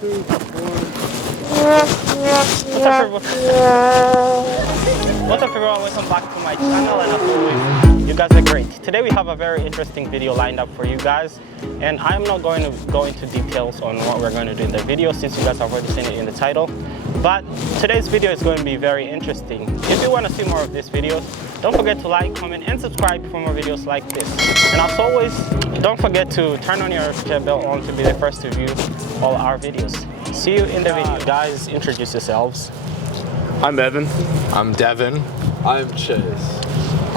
2, 1. What's up everyone, welcome back to my channel, and as always, you guys are great. Today we have a very interesting video lined up for you guys, and I'm not going to go into details on what we're going to do in the video since you guys have already seen it in the title. But today's video is going to be very interesting. If you want to see more of these videos, don't forget to like, comment, and subscribe for more videos like this. And as always, don't forget to turn on your notification bell on to be the first to view all our videos. See you in the video. Guys, introduce yourselves. I'm Evan. I'm Devin. I'm Chase.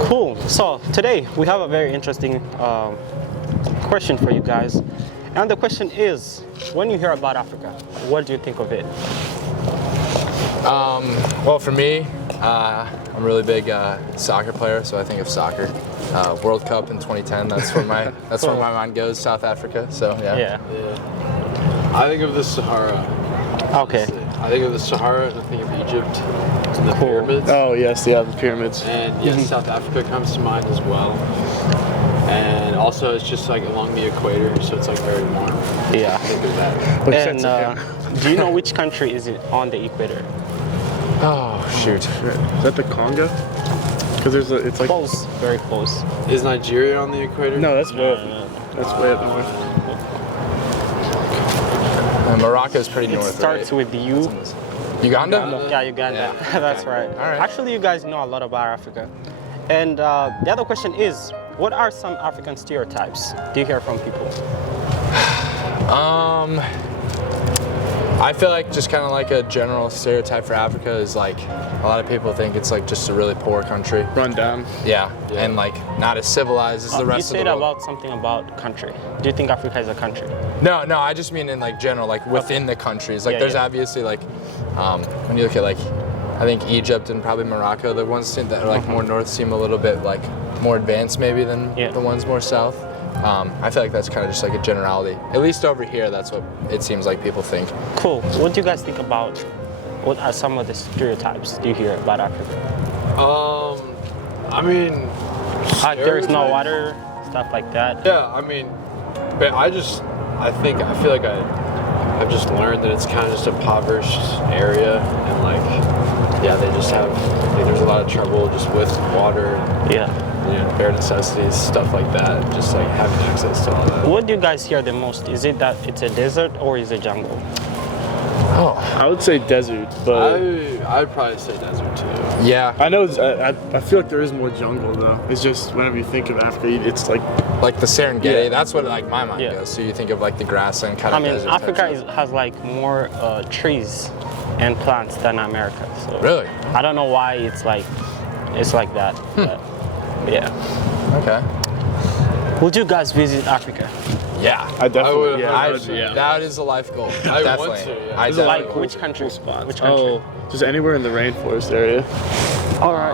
Cool. So today we have a very interesting question for you guys. And the question is, when you hear about Africa, what do you think of it? Well, for me, I'm a really big soccer player, so I think of soccer. World Cup in 2010. That's where my where my mind goes. South Africa. So yeah. I think of the Sahara. Okay. I think of the Sahara and I think of Egypt and the pyramids. Oh yes, yeah, the pyramids. And yes, South Africa comes to mind as well. And also it's just like along the equator, so it's like very warm. Yeah. I think of that. And do you know which country is it on the equator? Oh shoot. Is that the Congo? Because it's like Close, very close. Is Nigeria on the equator? no, that's way up. That's way up north. Morocco is pretty north. It starts right? with U. Uganda? Yeah, Uganda. Yeah. That's right. All right. Actually, you guys know a lot about Africa. And the other question is, what are some African stereotypes do you hear from people? I feel like just kind of like a general stereotype for Africa is like a lot of people think it's like just a really poor country. Run down. Yeah. And like not as civilized as the rest of You the said world. about something about country. Do you think Africa is a country? No, I just mean in like general, like within the countries. Like Yeah, there's yeah. obviously like, when you look at like, I think Egypt and probably Morocco, the ones that are like more north seem a little bit like more advanced maybe than the ones more south. I feel like that's kind of just like a generality. At least over here, that's what it seems like people think. Cool. What do you guys think about, what are some of the stereotypes do you hear about Africa? I mean, There is no stereotypes? water, stuff like that. Yeah, I mean, but I feel like I've just learned that it's kind of just a impoverished area, and like, yeah, they just have, there's a lot of trouble just with water, Yeah. bare necessities, stuff like that, just like having access to all that. What do you guys hear the most? Is it that it's a desert or is it jungle? Oh, I would say desert, but I'd probably say desert too. yeah. I know. I feel like there is more jungle though. It's just whenever you think of Africa, it's like Like the Serengeti, Yeah. that's what like my mind Yeah. goes. So you think of like the grassland kind I of mean, desert type Africa stuff. has like more trees and plants than America. So Really? I don't know why it's like that. But yeah. Okay. Would you guys visit Africa? Yeah. I definitely. would- yeah, I I would- would, yeah. That is a life goal. I Definitely. want to, yeah. I Is it definitely. Like which country? Which country? Oh, just anywhere in the rainforest area. All right.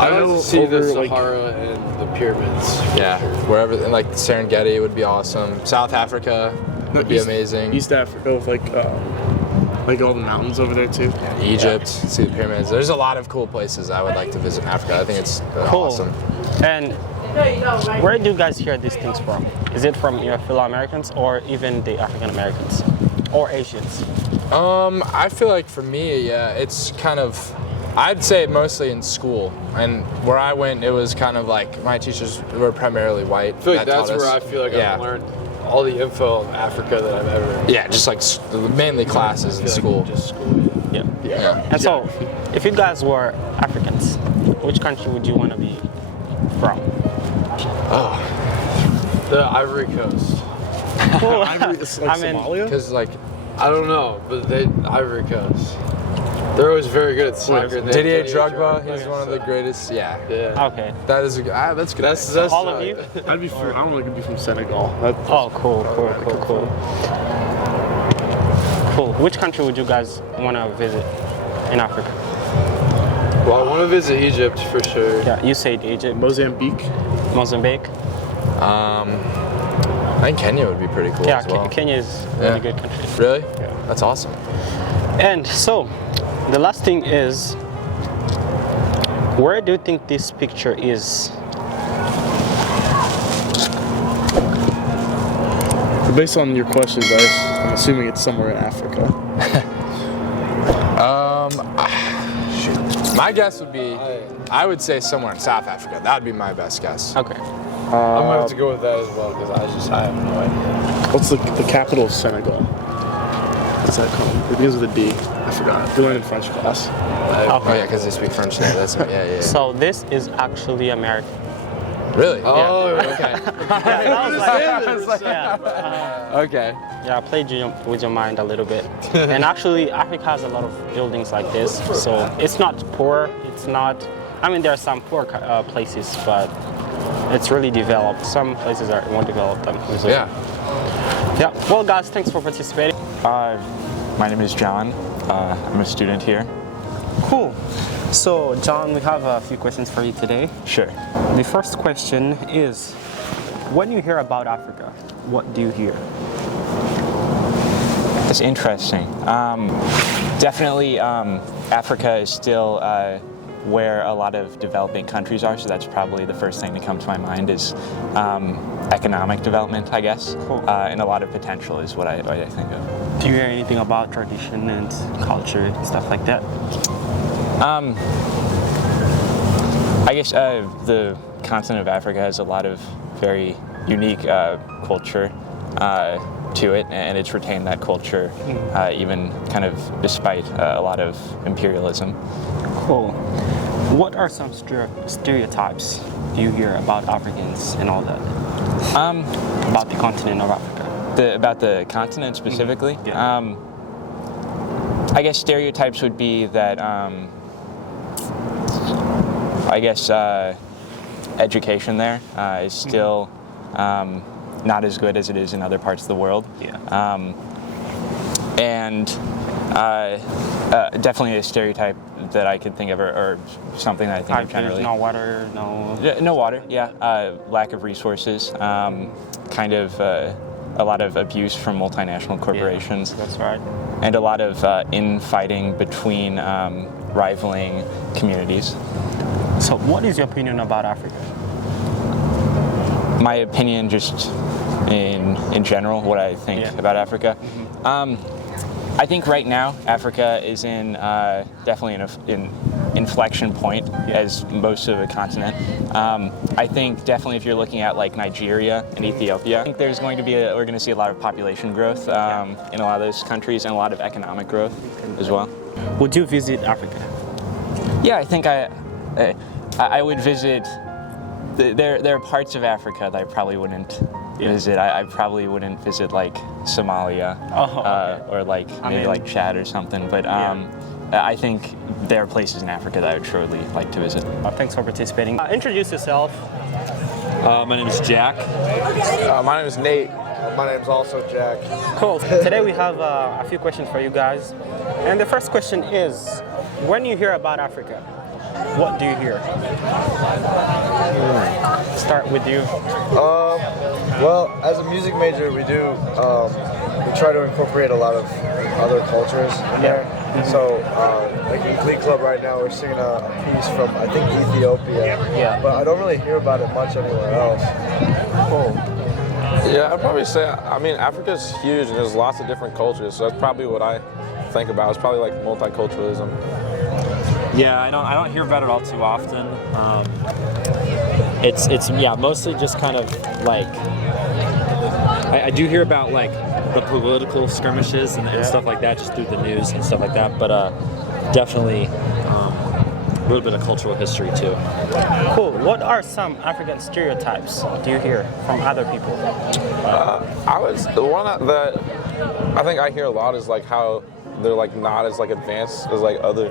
I know want to see the over, like- Sahara and the pyramids. Yeah, wherever, like Serengeti would be awesome. South Africa would be amazing. East Africa with like all the mountains over there too. Egypt, see the pyramids. There's a lot of cool places I would like to visit in Africa. I think it's Cool. awesome. And where do you guys hear these things from? Is it from your fellow Americans or even the African Americans or Asians? I feel like for me, yeah, it's kind of, I'd say mostly in school. And where I went, it was kind of like my teachers were primarily white. I feel like that that's taught where us. I feel like Yeah. I've learned all the info of Africa that I've ever. Yeah, just like mainly classes in school. Just school. Yeah. Yeah. And so, if you guys were Africans, which country would you want to be from? The Ivory Coast. Cool. It's like I mean, Somalia. Because like, I don't know, but Ivory Coast. They're always very good at soccer. They have Didier Drogba, he's one of the so- greatest. Yeah. Yeah. Okay. That is that's good. That's All of you? I'd be from. I want to be from Senegal. Oh, cool. Cool. Which country would you guys want to visit in Africa? Well, I want to visit Egypt for sure. Yeah, you said Egypt, Mozambique. Mozambique. I think Kenya would be pretty cool Yeah, as well. Kenya is a really good country. Really? Yeah. That's awesome. And so, the last thing is, where do you think this picture is? Based on your questions, I'm assuming it's somewhere in Africa. Shoot. My guess would be, I would say somewhere in South Africa. That would be my best guess. Okay. I'm gonna have to go with that as well because I have no idea. What's the capital of Senegal? What's that called? It begins with a D. I forgot. We learned in French class. Oh yeah, because they speak French there. That's yeah. So this is actually America. Really? Oh, okay. I was like, Okay. yeah, I played with your mind a little bit. And actually, Africa has a lot of buildings like this, so it's not poor. It's not. I mean, there are some poor places, but it's really developed. Some places are more developed than others. Yeah. Yeah. Well, guys, thanks for participating. My name is John. I'm a student here. Cool. So, John, we have a few questions for you today. Sure. The first question is, when you hear about Africa, what do you hear? That's interesting. Definitely, Africa is still where a lot of developing countries are, so that's probably the first thing that comes to my mind is economic development, I guess. Cool. And a lot of potential is what I think of. Do you hear anything about tradition and culture and stuff like that? I guess the continent of Africa has a lot of very unique culture to it, and it's retained that culture even kind of despite a lot of imperialism. Cool. What are some stereotypes you hear about Africans and all that? About the continent of Africa. About the continent specifically? Yeah. I guess stereotypes would be that education there is still not as good as it is in other parts of the world. Yeah. And definitely a stereotype that I could think of, or something that I think of generally. No water, no... No water, yeah. Lack of resources, kind of a lot of abuse from multinational corporations. Yeah, that's right. And a lot of infighting between rivaling communities. So what is your opinion about Africa? My opinion, just in general, what I think about Africa. I think right now Africa is in definitely an inflection point, as most of the continent. I think definitely if you're looking at like Nigeria and Ethiopia, I think there's going to be we're going to see a lot of population growth in a lot of those countries, and a lot of economic growth as well. Would you visit Africa? Yeah, I think I would visit. There are parts of Africa that I probably wouldn't visit. I probably wouldn't visit like Somalia or like maybe like Chad or something. But I think there are places in Africa that I would surely like to visit. Thanks for participating. Introduce yourself. My name is Jack. My name is Nate. My name's also Jack. Cool. Today we have a few questions for you guys. And the first question is, when you hear about Africa, what do you hear? Start with you. Well, as a music major, we try to incorporate a lot of other cultures in there. So, like in Glee Club right now, we're singing a piece from, I think, Ethiopia. Yeah. But I don't really hear about it much anywhere else. Cool. Yeah, I'd probably say, I mean, Africa's huge and there's lots of different cultures, so that's probably what I think about. It's probably like multiculturalism. Yeah, I don't hear about it all too often. It's mostly just kind of like I do hear about like the political skirmishes and stuff like that just through the news and stuff like that, but definitely a little bit of cultural history too. Cool. What are some African stereotypes do you hear from other people? The one that I think I hear a lot is like how they're like not as like advanced as like other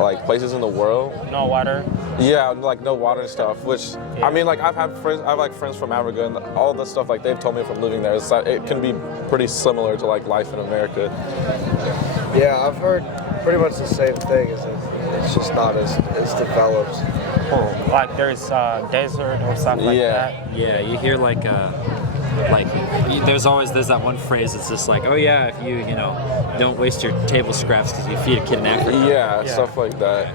like places in the world. No water. Yeah, like no water and stuff. Which I mean, like I have friends from Africa, and all the stuff like they've told me from living there is that it can be pretty similar to like life in America. Yeah, I've heard pretty much the same thing. Is that it's just not as developed. Cool. Like there's desert or something like that. Yeah, you hear like there's that one phrase that's just like, oh yeah, if you don't waste your table scraps because you feed a kid in Africa. Yeah, stuff like that.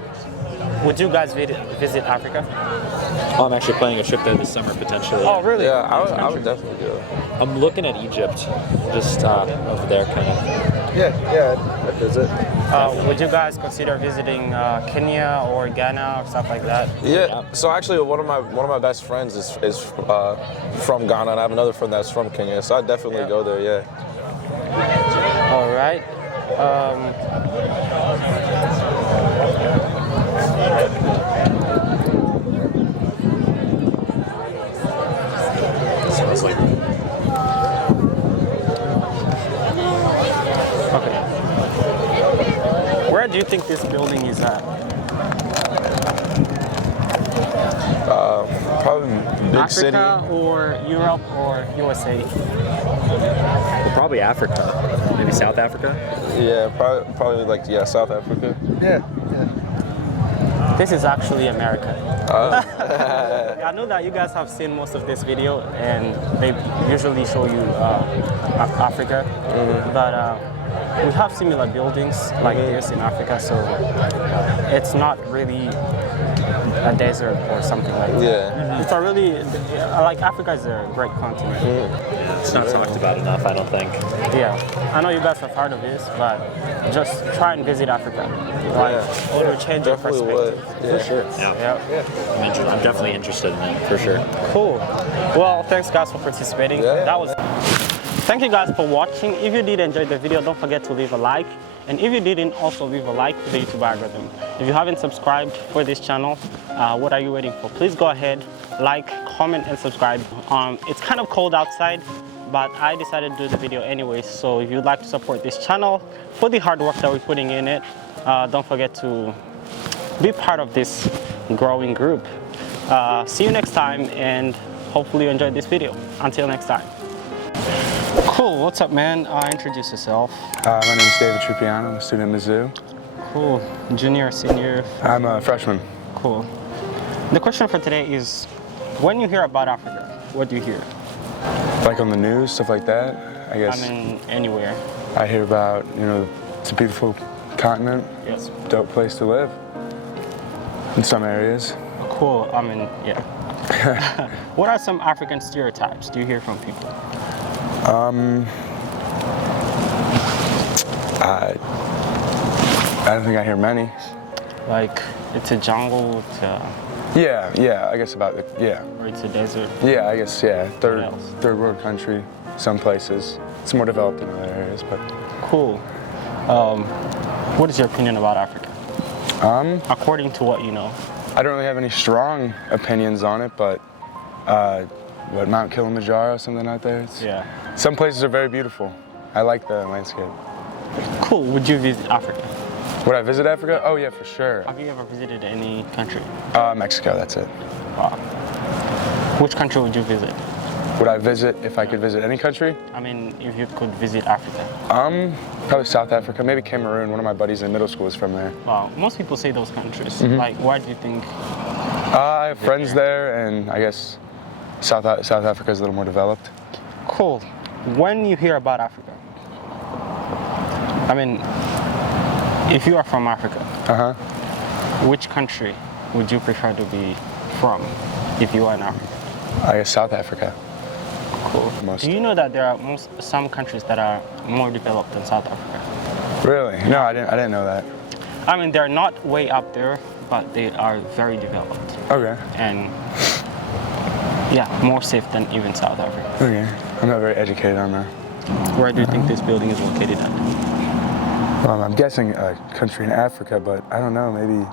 Would you guys visit Africa? I'm actually planning a trip there this summer potentially. Oh really? Yeah, I would definitely do it. I'm looking at Egypt, just over there, kind of. Yeah, I visit. Would you guys consider visiting Kenya or Ghana or stuff like that? Yeah. So actually, one of my best friends is from Ghana, and I have another friend that's from Kenya. So I'd definitely go there. Yeah. All right. Okay. Where do you think this building is at? Probably big Africa city. or Europe or USA? Well, probably Africa, maybe South Africa. Yeah, probably like South Africa. Yeah. This is actually America. I know that you guys have seen most of this video, and they usually show you Africa, but we have similar buildings like this in Africa, so it's not really a desert or something like that. Yeah. It's a really, like Africa is a great continent. It's not talked about enough, I don't think. Yeah, I know you guys have heard of this, but just try and visit Africa. Like, it will change your Definitely perspective. would. Yeah. For sure. Yeah. I'm definitely interested in it, for sure. Cool. Well, thanks guys for participating. Yeah. That was. Thank you guys for watching. If you did enjoy the video, don't forget to leave a like. And if you didn't, also leave a like for the YouTube algorithm. If you haven't subscribed for this channel, what are you waiting for? Please go ahead, like, comment, and subscribe. It's kind of cold outside, but I decided to do the video anyway. So if you'd like to support this channel for the hard work that we're putting in it, don't forget to be part of this growing group. See you next time, and hopefully you enjoyed this video. Until next time. Cool, what's up, man? Introduce yourself. My name is David Trupiano. I'm a student at Mizzou. Cool. Junior, senior? I'm a freshman. Cool. The question for today is, when you hear about Africa, what do you hear? Like on the news, stuff like that, I guess. I mean, anywhere. I hear about, it's a beautiful continent. Yes. Dope place to live. In some areas. Cool, I mean, yeah. What are some African stereotypes do you hear from people? I don't think I hear many. Like, it's a jungle, it's a... Yeah, I guess about Or it's a desert. Yeah, I guess, What else? third world country, some places. It's more developed in other areas, but. Cool. What is your opinion about Africa? According to what you know. I don't really have any strong opinions on it, but Mount Kilimanjaro, something out there? Yeah. Some places are very beautiful. I like the landscape. Cool, would you visit Africa? Would I visit Africa? Oh yeah, for sure. Have you ever visited any country? Mexico, that's it. Which country would you visit? Would I visit if I could visit any country? I mean, if you could visit Africa. Probably South Africa, maybe Cameroon. One of my buddies in middle school is from there. Wow, most people say those countries. Like, why do you think? I have friends there, and I guess South Africa is a little more developed. Cool. When you hear about Africa, I mean, if you are from Africa, which country would you prefer to be from if you are in Africa? I guess South Africa. Cool. Most. Do you know that there are some countries that are more developed than South Africa? Really? No, I didn't know that. I mean, they're not way up there, but they are very developed. Okay. And yeah, more safe than even South Africa. Okay. I'm not very educated on that. Where do you think this building is located at? Well, I'm guessing a country in Africa, but I don't know, maybe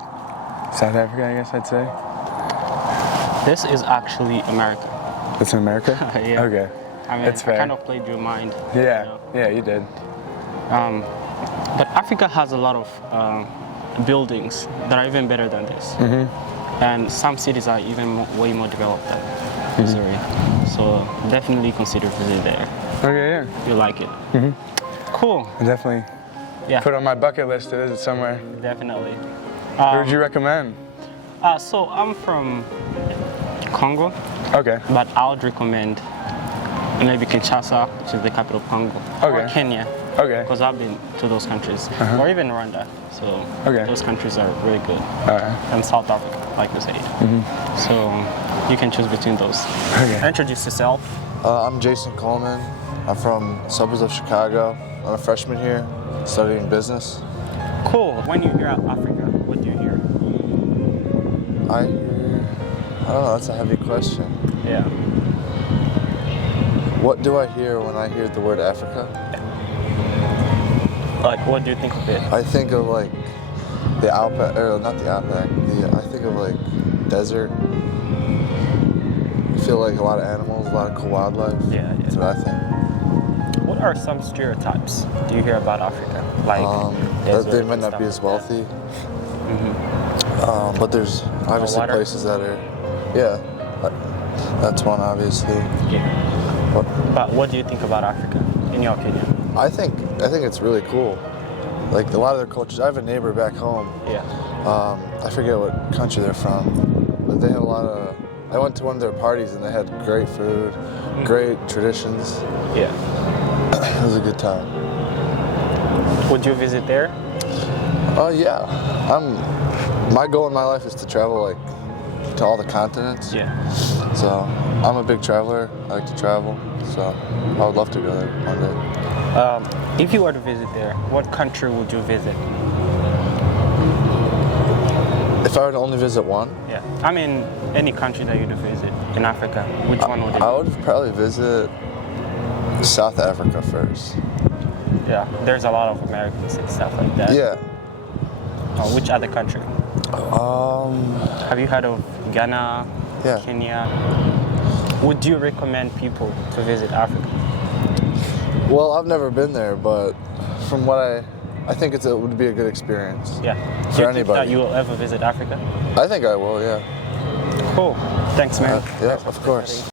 South Africa, I guess I'd say. This is actually America. It's in America? Yeah. Okay. I mean, That's I fair. kind of played your mind. Yeah, You know? yeah, you did. But Africa has a lot of buildings that are even better than this. And some cities are even way more developed than Missouri. So definitely consider visiting there. Okay, yeah. You like it. Cool. I definitely put it on my bucket list to visit somewhere. Definitely. Where would you recommend? So I'm from Congo. Okay. But I would recommend maybe Kinshasa, which is the capital of Congo, or Kenya. Okay. Because I've been to those countries, or even Rwanda. So those countries are really good. And South Africa, like you said. So you can choose between those. Okay. Introduce yourself. I'm Jason Coleman. I'm from suburbs of Chicago. I'm a freshman here, studying business. Cool. When you hear Africa, what do you hear? I don't know, that's a heavy question. Yeah. What do I hear when I hear the word Africa? Like, what do you think of it? I think of like the outback, or not the outback, I think of like desert. I feel like a lot of animals, a lot of cool wildlife. Yeah. That's what I think. What are some stereotypes do you hear about Africa? Like, that they might not be as wealthy. But there's obviously water. places that are, that's one obviously. Yeah. But what do you think about Africa, in your opinion? I think it's really cool. Like a lot of their cultures. I have a neighbor back home. Yeah. I forget what country they're from, but they have a lot of. I went to one of their parties and they had great food, great traditions. Yeah. It was a good time. Would you visit there? Yeah. My goal in my life is to travel like to all the continents. Yeah. So I'm a big traveler. I like to travel. So I would love to go there one day. If you were to visit there, what country would you visit? If I were to only visit one? Yeah. I mean, any country that you'd visit in Africa, which one would it be? I would probably visit South Africa first. Yeah, there's a lot of Americans and stuff like that. Yeah. Which other country? Have you heard of Ghana, Yeah. Kenya? Would you recommend people to visit Africa? Well, I've never been there, but from what I think it would be a good experience. Yeah. For Do you anybody. think that you will ever visit Africa? I think I will, yeah. Cool. Thanks, man. Yeah, of course.